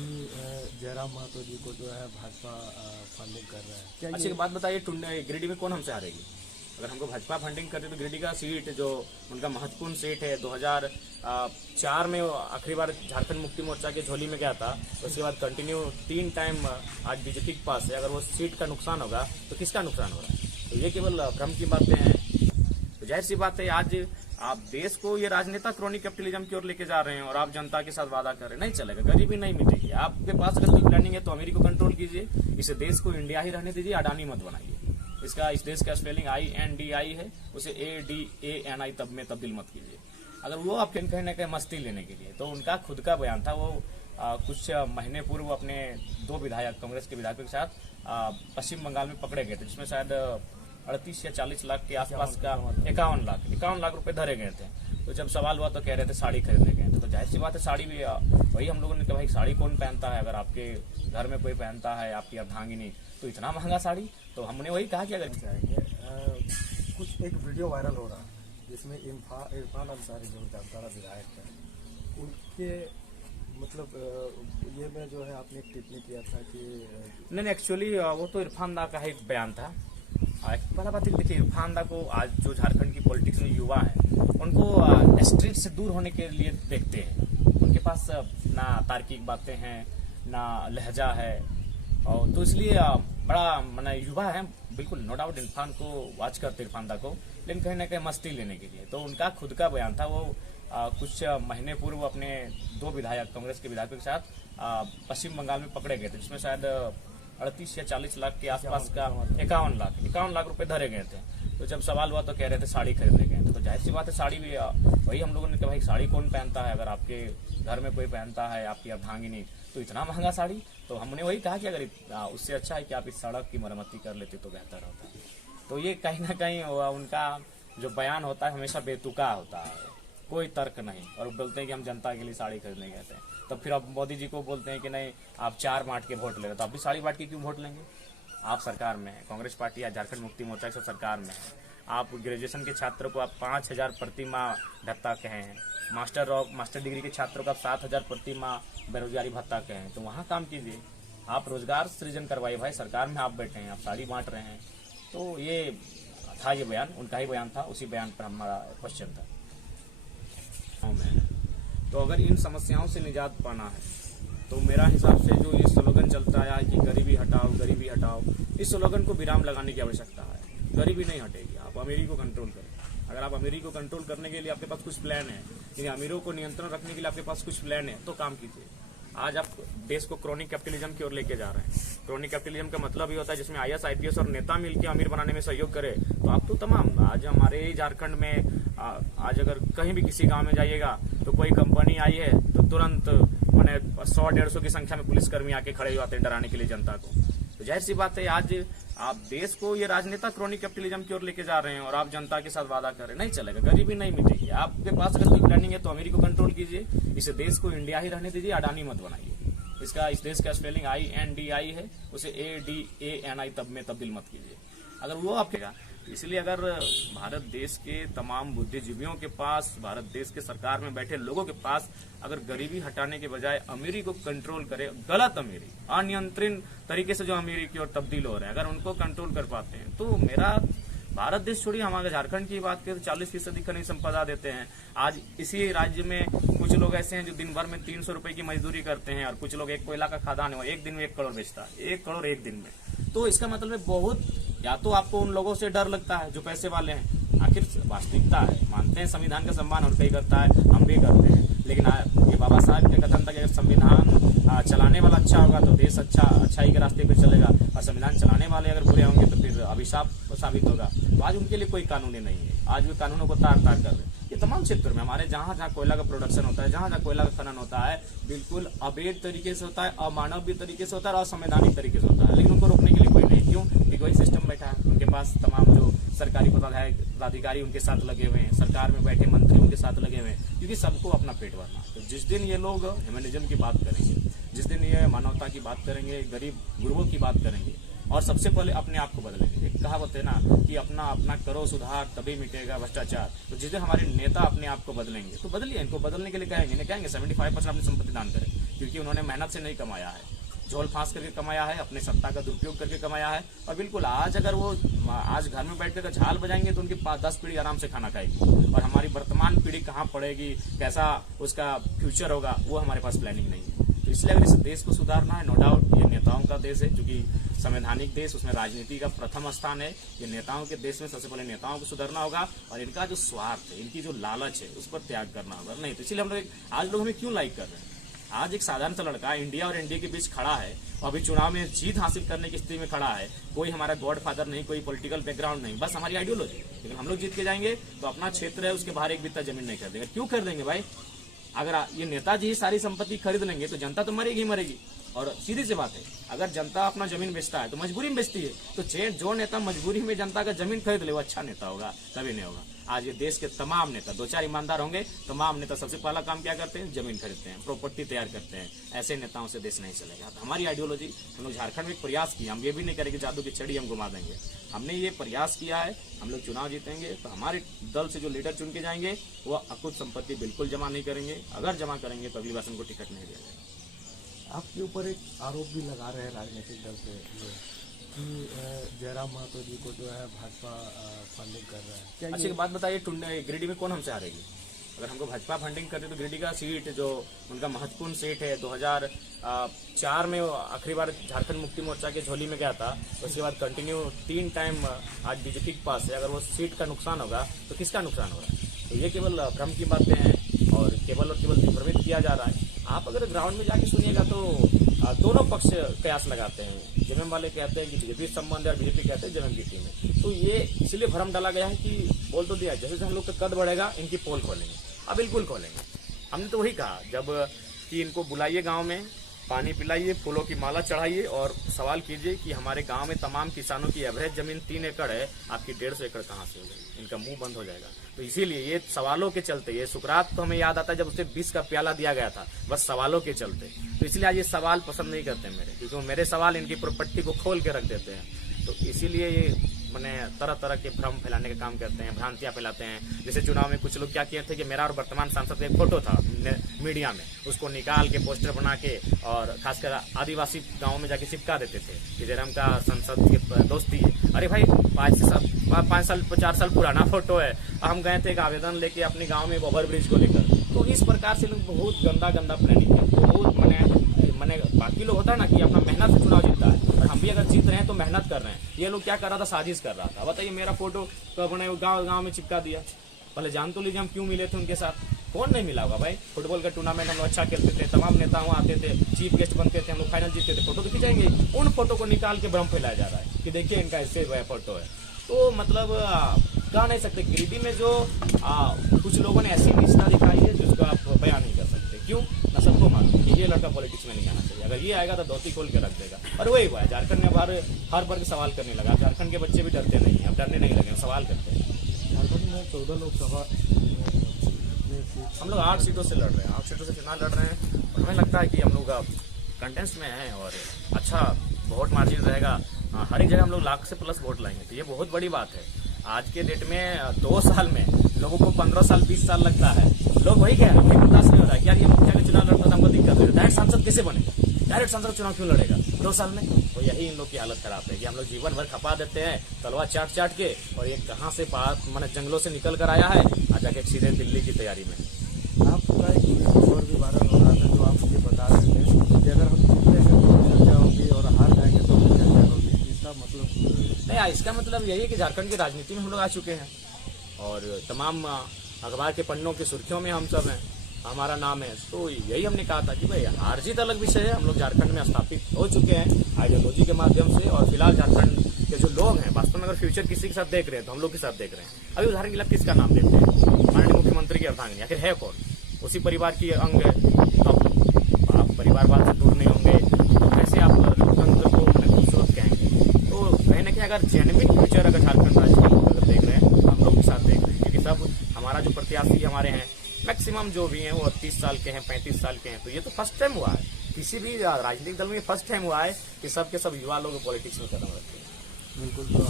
कि जयराम महतो जी को जो है भाजपा फंडिंग कर रहा है। क्या अच्छा, एक बात बताइए, गिरिडीह में कौन हमसे हारेगी? अगर हमको भाजपा फंडिंग करते तो गिरिडीह का सीट जो उनका महत्वपूर्ण सीट है 2004 में आखिरी बार झारखंड मुक्ति मोर्चा के झोली में गया था, उसके बाद कंटिन्यू 3 टाइम आज बीजेपी के पास है। अगर वो सीट का नुकसान होगा तो किसका नुकसान होगा? तो ये केवल भ्रम की बातें हैं। तो जाहिर सी बात है, आज आप देश को ये राजनेता क्रोनी कैपिटलिज्म की ओर लेके जा रहे हैं और आप जनता के साथ वादा कर रहे हैं। नहीं चलेगा, गरीबी नहीं मिटेगी। आपके पास अगर कोई प्लानिंग है तो अमीरी को कंट्रोल कीजिए, इसे देश को इंडिया ही रहने दीजिए, अडानी मत बनाइए। इस देश का स्पेलिंग INDI है, उसे ADANI तब में तब्दील मत कीजिए। अगर वो आप कहीं ना कहीं मस्ती लेने के लिए, तो उनका खुद का बयान था। वो कुछ महीने पूर्व अपने 2 विधायक, कांग्रेस के विधायकों के साथ पश्चिम बंगाल में पकड़े गए थे, जिसमें शायद 38 या 40 लाख के आसपास का 51 लाख रुपए धरे गए थे। तो जब सवाल हुआ तो कह रहे थे साड़ी खरीदने गए थे। तो जाहिर सी बात है, साड़ी भी वही हम लोगों ने कहा, भाई साड़ी कौन पहनता है? अगर आपके घर में कोई पहनता है, आपकी अर्धांगिनी, तो इतना महंगा साड़ी। तो हमने वही कहा कि अगर चाहेंगे कुछ एक वीडियो वायरल हो रहा है जिसमें इरफान अंसारी जो जामताड़ा विधायक है, उनके मतलब ये में जो है आपने एक टिप्पणी किया था कि नहीं, एक्चुअली वो तो इरफान दा का एक बयान था। पहला बात देखिए, इरफान दा को आज जो झारखंड की पॉलिटिक्स में युवा है, उनको स्ट्रीट से दूर होने के लिए देखते हैं। उनके पास ना तार्किक बातें हैं, ना लहजा है, और तो इसलिए बड़ा माने युवा है, बिल्कुल नो डाउट इरफान को वॉच करते इरफान दा को, लेकिन कहीं ना कहीं मस्ती लेने के लिए। तो उनका खुद का बयान था। वो कुछ महीने पूर्व अपने 2 विधायक, कांग्रेस के विधायकों के साथ पश्चिम बंगाल में पकड़े गए थे, जिसमें शायद 38 या 40 लाख के आसपास का 51 लाख रुपए धरे गए थे। तो जब सवाल हुआ तो कह रहे थे साड़ी खरीदने गए थे। तो जाहिर सी बात है, साड़ी भी वही हम लोगों ने कहा, भाई साड़ी कौन पहनता है? अगर आपके घर में कोई पहनता है, आपकी अर्धांगिनी, तो इतना महंगा साड़ी। तो हमने वही कहा कि अगर उससे अच्छा है कि आप इस सड़क की मरम्मती कर लेते तो बेहतर होता है। तो ये कहीं ना कहीं उनका जो बयान होता है हमेशा बेतुका होता है, कोई तर्क नहीं। और बोलते हैं कि हम जनता के लिए साड़ी खरीदने गए थे। तो फिर अब मोदी जी को बोलते हैं कि नहीं, आप 4 बांट के वोट ले रहे, तो आप भी साड़ी बांट के क्यों वोट लेंगे? आप सरकार में है, कांग्रेस पार्टी या झारखंड मुक्ति मोर्चा के सरकार में है। आप ग्रेजुएशन के छात्रों को आप 5,000 प्रति माह भत्ता कहे हैं, मास्टर डिग्री के छात्रों को आप 7,000 प्रति माह बेरोजगारी भत्ता कहे हैं। तो वहाँ काम कीजिए, आप रोजगार सृजन करवाइए। भाई सरकार में आप बैठे हैं, आप साड़ी बांट रहे हैं। तो ये था, ये बयान उनका ही बयान था, उसी बयान पर हमारा क्वेश्चन था। तो अगर इन समस्याओं से निजात पाना है तो मेरा हिसाब से जो ये स्लोगन चलता है कि गरीबी हटाओ, गरीबी हटाओ, इस स्लोगन को विराम लगाने की आवश्यकता है। गरीबी नहीं हटेगी, आप अमीरी को कंट्रोल करें। अगर आप अमीरी को कंट्रोल करने के लिए आपके पास कुछ प्लान है, यानी अमीरों को नियंत्रण रखने के लिए आपके पास कुछ प्लान है, तो काम कीजिए। आज आप देश को क्रोनिक कैपिटलिज्म की ओर लेके जा रहे हैं। क्रोनिक कैपिटलिज्म का मतलब ये होता है जिसमें IAS IPS और नेता मिलकर अमीर बनाने में सहयोग करे। तो आप तो तमाम आज हमारे झारखंड में आज अगर कहीं भी किसी गांव में जाइएगा तो कोई कंपनी आई है तो तुरंत मैंने 100-150 की संख्या में पुलिसकर्मी आके खड़े हुए हैं डराने के लिए जनता को। तो जाहिर सी बात है, आज आप देश को ये राजनेता क्रोनिक कैपिटलिज्म की ओर लेके जा रहे हैं और आप जनता के साथ वादा कर रहे हैं। नहीं चलेगा, गरीबी नहीं मिटेगी। आपके पास अगर कोई प्लानिंग है तो अमीरी को कंट्रोल कीजिए, इसे देश को इंडिया ही रहने दीजिए, अडानी मत बनाइए। इस देश का स्पेलिंग INDI है, उसे ADANI तब में तब्दील मत कीजिए। अगर वो आपके इसलिए अगर भारत देश के तमाम बुद्धिजीवियों के पास, भारत देश के सरकार में बैठे लोगों के पास अगर गरीबी हटाने के बजाय अमीरी को कंट्रोल करे, गलत अमीरी, अनियंत्रित तरीके से जो अमीरी की ओर तब्दील हो रहे हैं, अगर उनको कंट्रोल कर पाते हैं, तो मेरा भारत देश छोड़िए, हमारे झारखंड की बात करें तो 40% खनिज संपदा देते हैं। आज इसी राज्य में कुछ लोग ऐसे हैं जो दिन भर में 300 रुपए की मजदूरी करते हैं, और कुछ लोग एक कोयला का खादान है, एक दिन में 1 करोड़ बेचता है, 1 करोड़ एक दिन में। तो इसका मतलब है बहुत, या तो आपको उन लोगों से डर लगता है जो पैसे वाले हैं। आखिर वास्तविकता है, मानते हैं संविधान का सम्मान हर कोई करता है, हम भी करते हैं, लेकिन ये बाबा साहब के कथन था कि अगर संविधान चलाने वाला अच्छा होगा तो देश अच्छाई के रास्ते पर चलेगा, और संविधान चलाने वाले अगर बुरे होंगे तो फिर अभिशाप साबित होगा। तो आज उनके लिए कोई कानून नहीं है, आज वे कानूनों को तार तार कर रहे हैं। ये तमाम क्षेत्र में हमारे जहाँ जहाँ कोयला का प्रोडक्शन होता है, जहाँ जहाँ कोयला का खनन होता है, बिल्कुल अवैध तरीके से होता है, अमानवीय तरीके से होता है और असंवैधानिक तरीके से होता है, लेकिन उनको रोकने के लिए कोई नहीं। क्यों? क्योंकि वही सिस्टम बैठा है, उनके पास तमाम जो सरकारी पदाधिकारी उनके साथ लगे हुए हैं, सरकार में बैठे मंत्री उनके साथ लगे हुए हैं, क्योंकि सबको अपना पेट भरना। तो जिस दिन ये लोग ह्यूमनिज्म की बात करेंगे, जिस दिन ये मानवता की बात करेंगे, गरीब गुरबों की बात करेंगे, और सबसे पहले अपने आप को बदलेंगे। एक कहावत है ना कि अपना अपना करो सुधार तभी मिटेगा भ्रष्टाचार। तो जिस दिन हमारे नेता अपने आप को बदलेंगे तो बदलिए, इनको बदलने के लिए कहेंगे, नहीं कहेंगे 75% अपनी संपत्ति दान करें, क्योंकि उन्होंने मेहनत से नहीं कमाया है, झोल फांस करके कमाया है, अपने सत्ता का दुरुपयोग करके कमाया है। और बिल्कुल आज अगर वो आज घर में बैठ कर झाल बजाएंगे तो उनकी 10 पीढ़ी आराम से खाना खाएगी, और हमारी वर्तमान पीढ़ी कहाँ पड़ेगी, कैसा उसका फ्यूचर होगा, वो हमारे पास प्लानिंग नहीं है। तो इसलिए अगर इस देश को सुधारना है, नो डाउट ये नेताओं का देश है, क्योंकि संवैधानिक देश, उसमें राजनीति का प्रथम स्थान है। ये नेताओं के देश में सबसे पहले नेताओं को सुधारना होगा, और इनका जो स्वार्थ है, इनकी जो लालच है, उस पर त्याग करना होगा। नहीं तो इसीलिए हम लोग आज लोग हमें क्यों लाइक कर रहे हैं? आज एक साधारण सा लड़का इंडिया और एनडीए के बीच खड़ा है, और अभी चुनाव में जीत हासिल करने की स्थिति में खड़ा है। कोई हमारा गॉडफादर नहीं, कोई पॉलिटिकल बैकग्राउंड नहीं, बस हमारी आइडियोलॉजी। लेकिन हम लोग जीत के जाएंगे तो अपना क्षेत्र है उसके बाहर एक बित्ता जमीन नहीं खरीदेंगे। क्यों खरीदेंगे भाई? अगर ये नेताजी ही सारी संपत्ति खरीद लेंगे तो जनता तो मरेगी ही मरेगी। और सीधी सी बात है, अगर जनता अपना जमीन बेचता है तो मजबूरी में बेचती है। तो जो नेता मजबूरी में जनता का जमीन खरीद ले वो अच्छा नेता होगा? कभी नहीं होगा। आज ये देश के तमाम नेता, 2-4 ईमानदार होंगे, तमाम नेता सबसे पहला काम क्या करते हैं? जमीन खरीदते हैं, प्रॉपर्टी तैयार करते हैं। ऐसे नेताओं से देश नहीं चलेगा। तो हमारी आइडियोलॉजी, हम लोग झारखंड में एक प्रयास किया, हम ये भी नहीं करेंगे जादू की छड़ी हम घुमा देंगे। हमने ये प्रयास किया है, हम लोग चुनाव जीतेंगे तो हमारे दल से जो लीडर चुन के जाएंगे वो अकुत संपत्ति बिल्कुल जमा नहीं करेंगे। अगर जमा करेंगे तो अगली बार उनको टिकट नहीं दिया जाएगा। आपके ऊपर एक आरोप भी लगा रहे हैं राजनीतिक दल से कि जयराम महतो जी को जो है भाजपा फंडिंग कर रहा है। क्या अच्छी बात बताइए, गिरिडीह में कौन हमसे हारेगी? अगर हमको भाजपा फंडिंग करती तो गिरिडीह का सीट जो उनका महत्वपूर्ण सीट है, 2004 में आखिरी बार झारखंड मुक्ति मोर्चा के झोली में गया था, उसके बाद कंटिन्यू 3 टाइम आज बीजेपी के पास है। अगर वो सीट का नुकसान होगा तो किसका नुकसान होगा? तो ये केवल भ्रम की बातें हैं और केवल विभ्रमित किया जा रहा है। आप अगर ग्राउंड में जाके सुनिएगा तो दोनों पक्ष कयास लगाते हैं। जेएमएम वाले कहते हैं कि बीजेपी संबंध है और बीजेपी कहते हैं जेएमएम की टीम है। तो ये इसलिए भ्रम डाला गया है कि बोल तो दिया, जैसे हम लोग का कद बढ़ेगा इनकी पोल खोलेंगे। अब बिल्कुल खोलेंगे। हमने तो वही कहा जब कि इनको बुलाइए गांव में, पानी पिलाइए, फूलों की माला चढ़ाइए और सवाल कीजिए कि हमारे गांव में तमाम किसानों की एवरेज जमीन 3 एकड़ है, आपकी 150 एकड़ कहाँ से हो गई? इनका मुंह बंद हो जाएगा। तो इसीलिए ये सवालों के चलते, ये सुकरात तो हमें याद आता है जब उसे 20 का प्याला दिया गया था, बस सवालों के चलते। तो इसलिए आज ये सवाल पसंद नहीं करते मेरे, क्योंकि मेरे सवाल इनकी प्रॉपर्टी को खोल के रख देते हैं। तो इसीलिए ये मैंने तरह तरह के भ्रम फैलाने का काम करते हैं, भ्रांतियां फैलाते हैं। जैसे चुनाव में कुछ लोग क्या किए थे कि मेरा और वर्तमान सांसद का एक फोटो था मीडिया में, उसको निकाल के पोस्टर बना के और खासकर आदिवासी गांव में जाके चिपका देते थे कि जयराम का संसद की दोस्ती है। अरे भाई 5 साल 4 साल पुराना फोटो है। हम गए थे एक आवेदन लेके अपने गाँव में ओवरब्रिज को लेकर। तो इस प्रकार से लोग बहुत गंदा प्लानिंग है। बहुत मैंने बाकी लोग होता है ना कि अपना मेहनत से चुनाव जीतता है, और हम भी अगर जीत रहे हैं तो मेहनत कर रहे हैं। ये लोग क्या कर रहा था? साजिश कर रहा था। बताइए, मेरा फोटो तो अपने गांव में चिपका दिया। पहले जान तो लीजिए हम क्यों मिले थे उनके साथ। कौन नहीं मिला होगा भाई? फुटबॉल का टूर्नामेंट हम लोग अच्छा खेलते थे, तमाम नेता वहाँ आते थे, चीफ गेस्ट बनते थे, हम लोग फाइनल जीतते थे, फोटो तो खिंचाएंगे। उन फोटो को निकाल के भ्रम फैलाया जा रहा है कि देखिए इनका इससे फोटो है। तो मतलब कह नहीं सकते। गिरिडीह में जो कुछ लोगों ने ऐसी निष्ठा दिखाई है जिसको आप बयान नहीं कर सकते। क्यों? ना सबको मालूम कि ये लड़का पॉलिटिक्स में नहीं आना चाहिए। अगर ये आएगा तो धोती खोल के रख देगा। और वही हुआ है, झारखंड में हर पर सवाल करने लगा। झारखंड के बच्चे भी डरते नहीं हैं, अब डरने नहीं लगे, सवाल करते हैं। झारखंड में 14 लोकसभा हम लोग 8 सीटों से लड़ रहे हैं, 8 सीटों से चुनाव लड़ रहे हैं। और हमें लगता है कि हम लोग कंटेंट्स में हैं और अच्छा वोट मार्जिन रहेगा। हर एक जगह हम लोग लाख से प्लस वोट लाएंगे, तो ये बहुत बड़ी बात है। आज के डेट में 2 साल में लोगों को 15 साल 20 साल लगता है। लोग वही कह रहे हैं, बर्दाश्त नहीं हो रहा है। यार ये मुखिया का चुनाव लड़ता था, हमको दिक्कत हो रही है। डायरेक्ट सांसद कैसे बने? डायरेक्ट सांसद चुनाव क्यों लड़ेगा 2 साल में? तो यही इन लोग की हालत खराब है कि हम लोग जीवन भर खपा देते हैं तलवार चाट के, और ये कहाँ से मैंने जंगलों से निकल कर आया है, आज जाके सीधे दिल्ली की तैयारी में। आपका एक खबर भी वायरल हो रहा था जो आप ये बता रहे थे कि अगर हम जीतेंगे तो चर्चा होगी और हार जाएंगे तो चर्चा होगी। इसका मतलब नहीं, इसका मतलब यही है कि झारखंड की राजनीति में हम लोग आ चुके हैं और तमाम अखबार के पन्नों की सुर्खियों में हम सब हैं, हमारा नाम है। तो यही हमने कहा था कि भाई हार जीत अलग विषय है, हम लोग झारखंड में स्थापित हो चुके हैं आइडियोलॉजी के माध्यम से। और फिलहाल झारखंड के जो लोग हैं वास्तव में अगर फ्यूचर किसी के साथ देख रहे हैं तो हम लोग के साथ देख रहे हैं। अभी उदाहरण के लिए किसका नाम लेते हैं? माननीय मुख्यमंत्री की अर्धांगिनी, आखिर है कौन? उसी परिवार की अंग है। अब आप परिवारवाद से दूर नहीं होंगे तो कैसे आप लोकतंत्र को खूबसूरत कहेंगे? तो कहीं ना कहीं अगर जेन्युइन फ्यूचर अगर झारखंड राज्य के लोग अगर देख रहे हैं तो हम लोग के साथ देख रहे हैं, क्योंकि सब हमारा जो प्रत्याशी हमारे हैं मैक्सिमम जो भी हैं वो 30 साल के हैं, 35 साल के हैं। तो ये तो फर्स्ट टाइम हुआ है, किसी भी राजनीतिक दल में फर्स्ट टाइम हुआ है कि सब के सब युवा लोग पॉलिटिक्स में कदम रखते हैं। बिल्कुल।